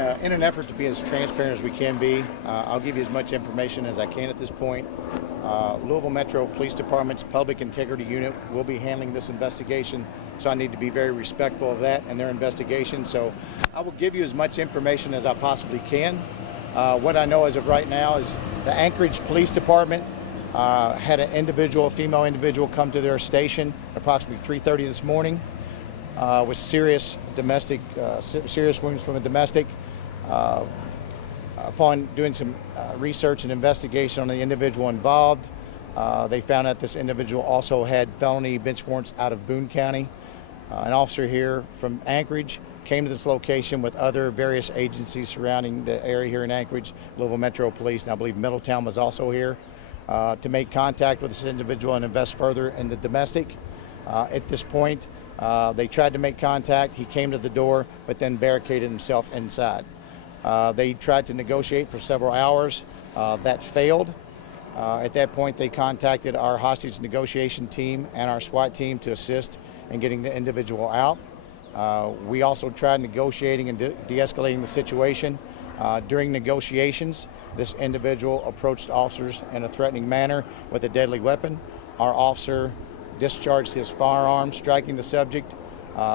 In an effort to be as transparent as we can be, I'll give you as much information as I can at this point. Louisville Metro Police Department's Public Integrity Unit will be handling this investigation, so I need to be very respectful of that and their investigation. So I will give you as much information as I possibly can. What I know as of right now is the Anchorage Police Department had an individual, a female individual, come to their station at approximately 3:30 this morning with serious wounds from a domestic. Upon doing some research and investigation on the individual involved, they found out this individual also had felony bench warrants out of Boone County. An officer here from Anchorage came to this location with other various agencies surrounding the area here in Anchorage, Louisville Metro Police, and I believe Middletown was also here, to make contact with this individual and invest further in the domestic. At this point, they tried to make contact. He came to the door, but then barricaded himself inside. They tried to negotiate for several hours. That failed. At that point, they contacted our hostage negotiation team and our SWAT team to assist in getting the individual out. We also tried negotiating and de-escalating the situation. During negotiations, this individual approached officers in a threatening manner with a deadly weapon. Our officer discharged his firearm, striking the subject.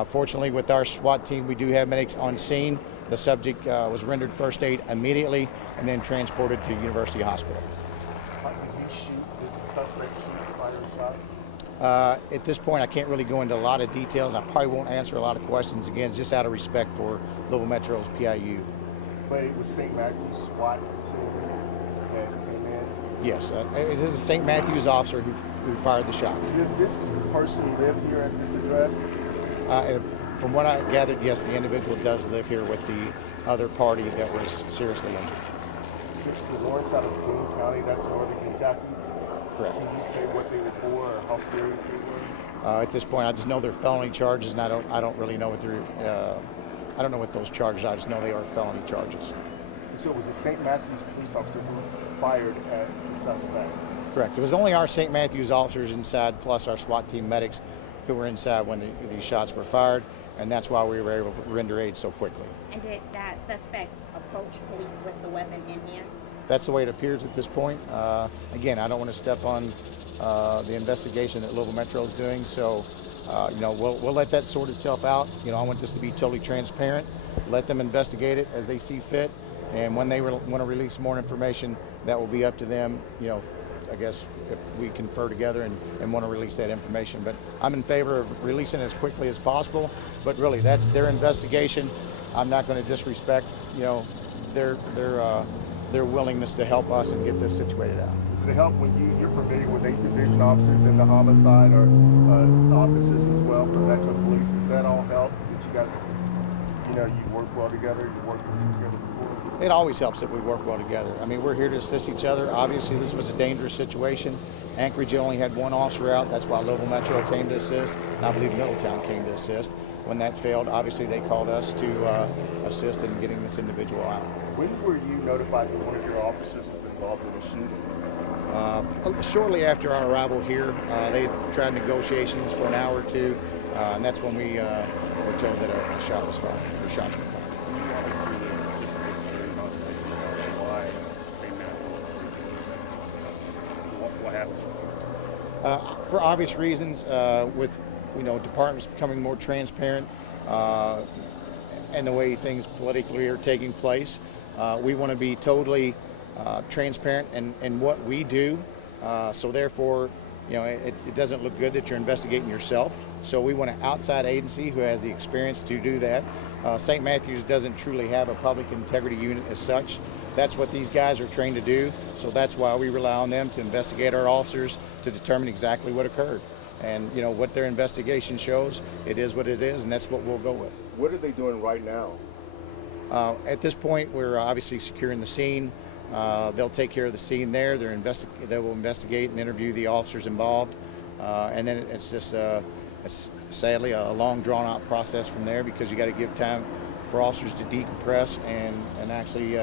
Fortunately, with our SWAT team, we do have medics on scene. The subject was rendered first aid immediately and then transported to University Hospital. Did he shoot? Did the suspect shoot, fire a shot? At this point, I can't really go into a lot of details. I probably won't answer a lot of questions again, just out of respect for Louisville Metro's PIU. But it was St. Matthew's SWAT team that came in? Yes, it is a St. Matthew's officer who fired the shots. Does this person live here at this address? From what I gathered, yes, the individual does live here with the other party that was seriously injured. The warrants out of Boone County, that's northern Kentucky? Correct. Can you say what they were for or how serious they were? At this point, I just know they're felony charges, and I don't really know what they're. I don't know what those charges are. I just know they are felony charges. And so it was a St. Matthew's police officer who fired at the suspect? Correct. It was only our St. Matthew's officers inside, plus our SWAT team medics, who were inside when these shots were fired. And that's why we were able to render aid so quickly. And did that suspect approach police with the weapon in hand? That's the way it appears at this point. Again, I don't want to step on the investigation that Louisville Metro is doing, so we'll let that sort itself out. I want this to be totally transparent. Let them investigate it as they see fit, and when they want to release more information, that will be up to them. I guess if we confer together and want to release that information. But I'm in favor of releasing it as quickly as possible. But really, that's their investigation. I'm not going to disrespect, their willingness to help us and get this situated out. Does it help when you're familiar with 8th Division officers in the homicide or officers as well from Metro Police? Does that all help? That you guys, you work well together? You worked together before? It always helps that we work well together. I mean, we're here to assist each other. Obviously, this was a dangerous situation. Anchorage only had one officer out. That's why Louisville Metro came to assist, and I believe Middletown came to assist. When that failed, obviously they called us to assist in getting this individual out. When were you notified that one of your officers was involved in a shooting? Shortly after our arrival here, they tried negotiations for an hour or two, and that's when we were told that a shot was fired, or shots were fired. For obvious reasons, with departments becoming more transparent and the way things politically are taking place, we want to be totally transparent in what we do. So therefore, it doesn't look good that you're investigating yourself. So we want an outside agency who has the experience to do that. St. Matthew's doesn't truly have a public integrity unit as such. That's what these guys are trained to do. So that's why we rely on them to investigate our officers to determine exactly what occurred. And what their investigation shows, it is what it is, and that's what we'll go with. What are they doing right now? At this point, we're obviously securing the scene. They'll take care of the scene there. They will investigate and interview the officers involved, and then it's just it's sadly a long, drawn-out process from there, because you got to give time for officers to decompress and actually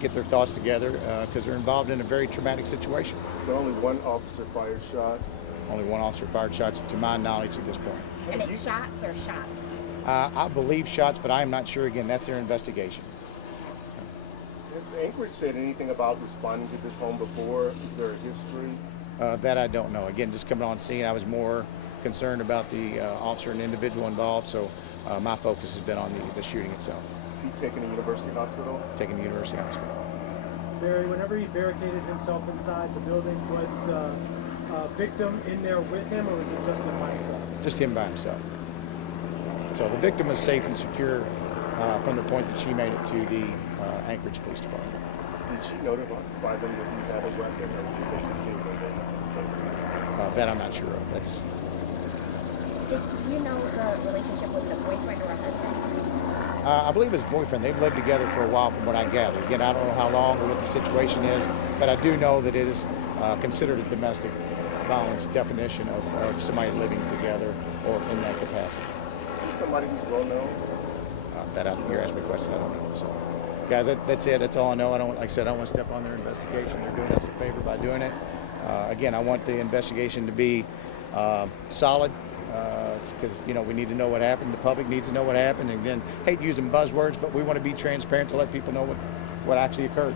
get their thoughts together, because they're involved in a very traumatic situation. But only one officer fired shots? Only one officer fired shots, to my knowledge, at this point. And it's shots or shots? I believe shots, but I am not sure. Again, that's their investigation. Has Anchorage said anything about responding to this home before? Is there a history? That I don't know. Again, just coming on scene, I was more concerned about the officer and individual involved, so my focus has been on the shooting itself, Is he taken to University Hospital? taking the University Hospital. Barry, whenever he barricaded himself inside the building, was the victim in there with him, or was it just him by himself? Just him by himself. So the victim was safe and secure from the point that she made it to the Anchorage Police Department. Did she notify them that he had a weapon, or did they just see him when they came? That I'm not sure of. That's Do you know the relationship with the boyfriend or a husband? I believe his boyfriend. They've lived together for a while, from what I gather. Again, I don't know how long or what the situation is, but I do know that it is considered a domestic violence definition of somebody living together or in that capacity. Is he somebody who's well known? You're asking me questions I don't know. So, guys, that's it. That's all I know. Like I said, I don't want to step on their investigation. They're doing us a favor by doing it. Again, I want the investigation to be solid, because we need to know what happened. The public needs to know what happened. And again, hate using buzzwords, but we want to be transparent to let people know what actually occurred.